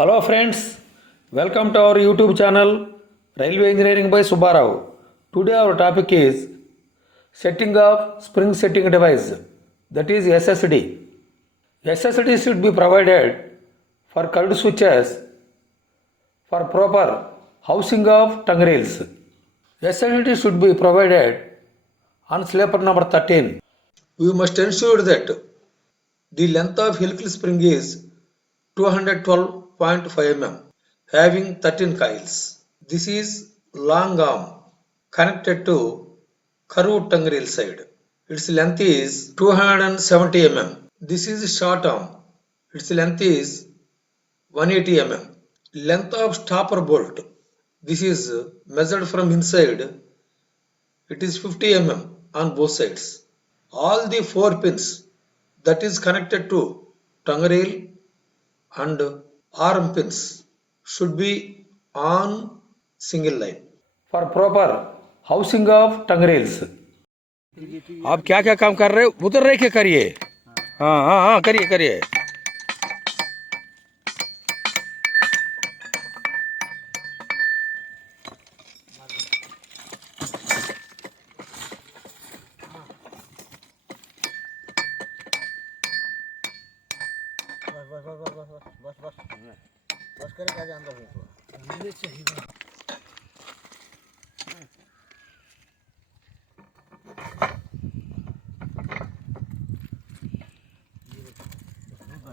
Hello friends, welcome to our YouTube channel Railway Engineering by Subbarao. Today our topic is setting of spring setting device, that is SSD. SSD should be provided for curved switches for proper housing of tongue rails. SSD should be provided on sleeper number 13. We must ensure that the length of helical spring is 212.5 mm, having 13 coils. This is long arm connected to curved tongue rail side. Its length is 270 mm. This is short arm. Its length is 180 mm. Length of stopper bolt. This is measured from inside. It is 50 mm on both sides. All the 4 pins that is connected to tongue rail and arm pins should be on single line for proper housing of tongue rails. आप क्या क्या काम कर रहे हो उधर रह के करिए. हाँ हाँ हाँ करिए करिए. बस करे क्या अंदर मुझे चाहिए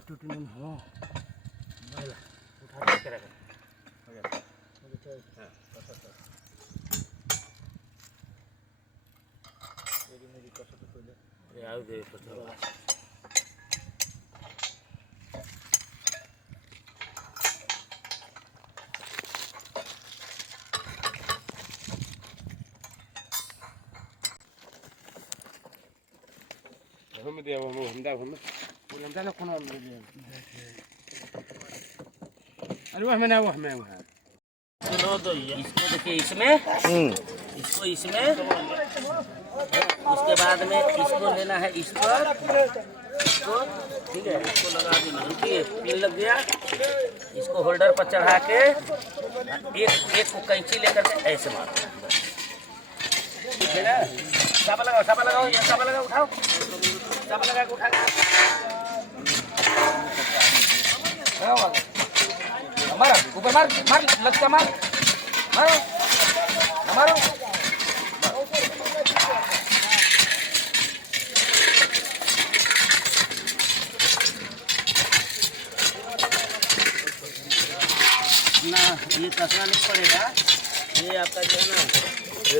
टूटने में हो मैला उठा के करेगा हो गया मुझे चाहिए हां बस मेरी कसम तो ले ये आओ दे पता हम दे वो हम ولمدان يكون अरे वो हमें इसको देखिए इसमें इसको इसमें उसके बाद में इसको लेना है इस पर इसको ठीक है इसको लगा देना रुकिए पिन लग गया इसको होल्डर पर चढ़ा के एक को कैंची लेकर के ऐसे मारो ठीक है ना चापा लगाओ ये चापा लगाओ उठाओ चापा लगा के उठा हमारा ऊपर मार लगता मारो हमारा ना ये कसना नहीं पड़ेगा ये आपका जो है ना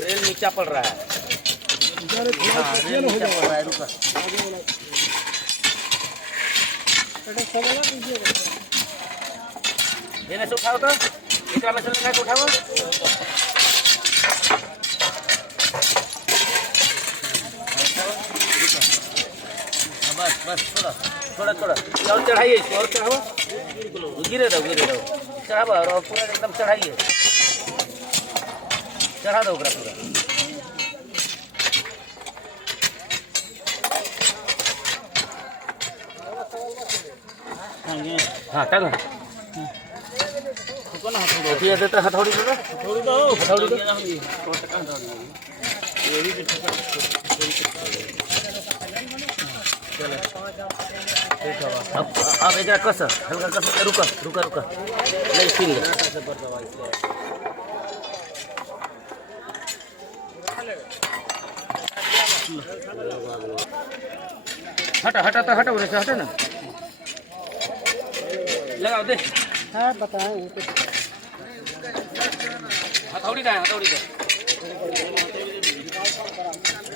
रेल नीचा पड़ रहा है रेल नीचा पड़ रहा है रुका ये ना उठाओ तो इतना में चलना है उठाओ बस थोड़ा और चढ़ाइए इसको और चढ़ाओ गिरे रहो चढ़ाओ और पूरा एकदम चढ़ाइए चढ़ा दो पूरा हाँ टांगा हथौड़ी देता हथौड़ी दो अब एक कस हल्का कस रुका नहीं फिर हटा उधर से हटा ना लगाओ दे हाँ बताएं हथौड़ी का है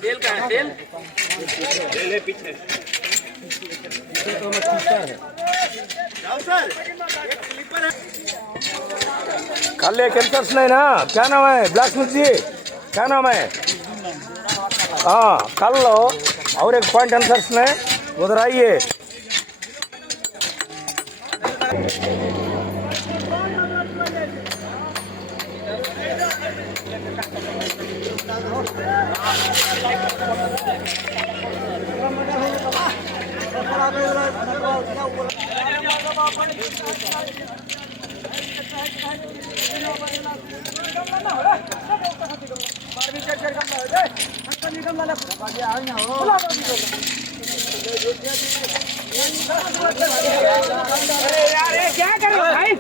तेल का है तेल है पीछे तो मत खींचता है जाओ सर एक स्लीपर है कल ये कैंसर्स नहीं ना क्या नाम है ब्लैक स्मिथ जी क्या नाम है हाँ कल लो और एक पॉइंट आंसर्स ने उधर आइए यार ये क्या कर रहे हो भाई?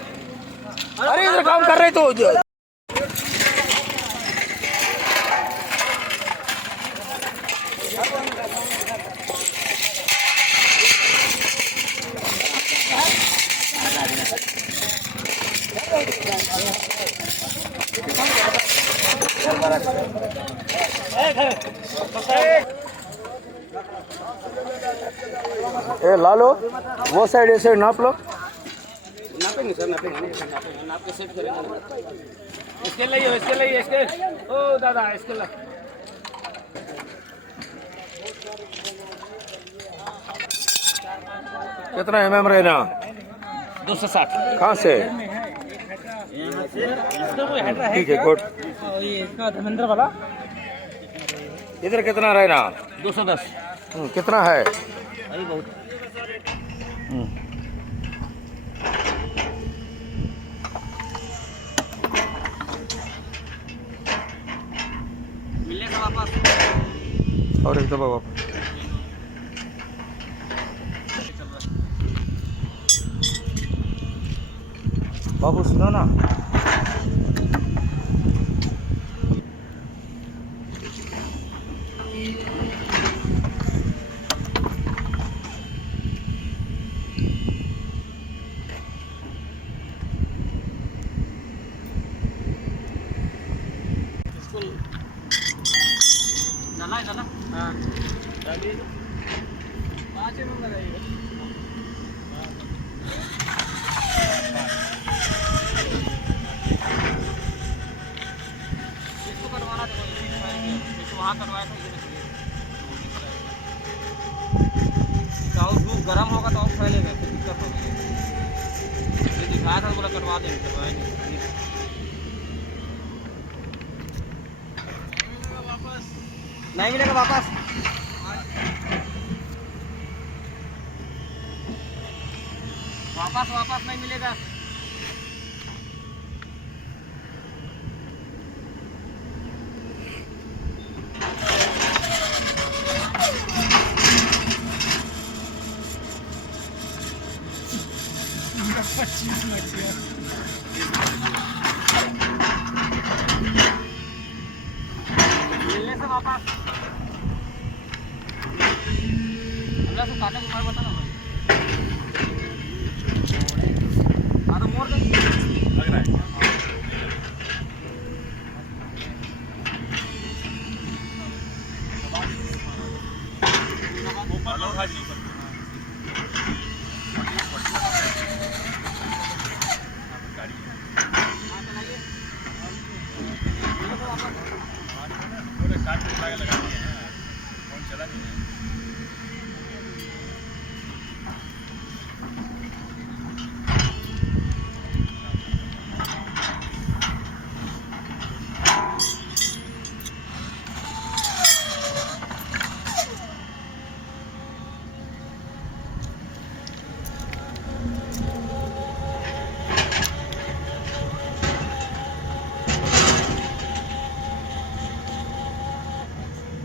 अरे इधर काम कर रहे तो ए लालो वो साइड ऐसे नाप लो। नापेंगे सर, नापेंगे नाप के सेट करेंगे। इसके लिए इसके ओ दादा इसके लिए कितना mm रहना? 260 कहाँ से? ठीक है गुड। इसका धर्मेंद्र वाला इधर कितना रहना? 210 कितना है? अभी बहुत मिलेगा वापस। और एक दबा वापस। बाबू सुनो ना, चला हाँ 5 मिनट लगेगा। इसको करवाना था, इसको वहाँ करवाया था। धूप गर्म होगा तो और फैलेगा, फिर दिक्कत होगी। ये दिखाया था, बोला करवा देंगे, करवाया नहीं। नहीं मिलेगा वापस। वापस नहीं मिलेगा। मिलने से वापस अगला से काटे को बता ना भाई। हाँ तो मोड़ देंगे लग रहा है।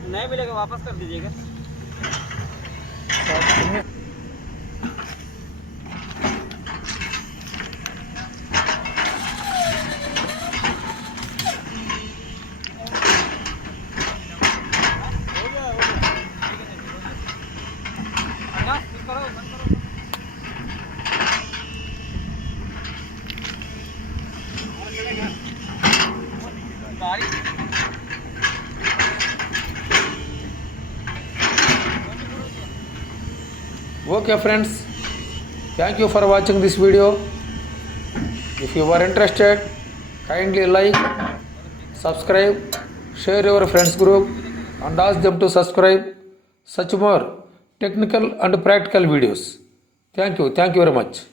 नहीं मिलेगा वापस कर दीजिएगा। Okay friends, thank you for watching this video. If you are interested, kindly like, subscribe, share your friends group and ask them to subscribe such more technical and practical videos. Thank you very much.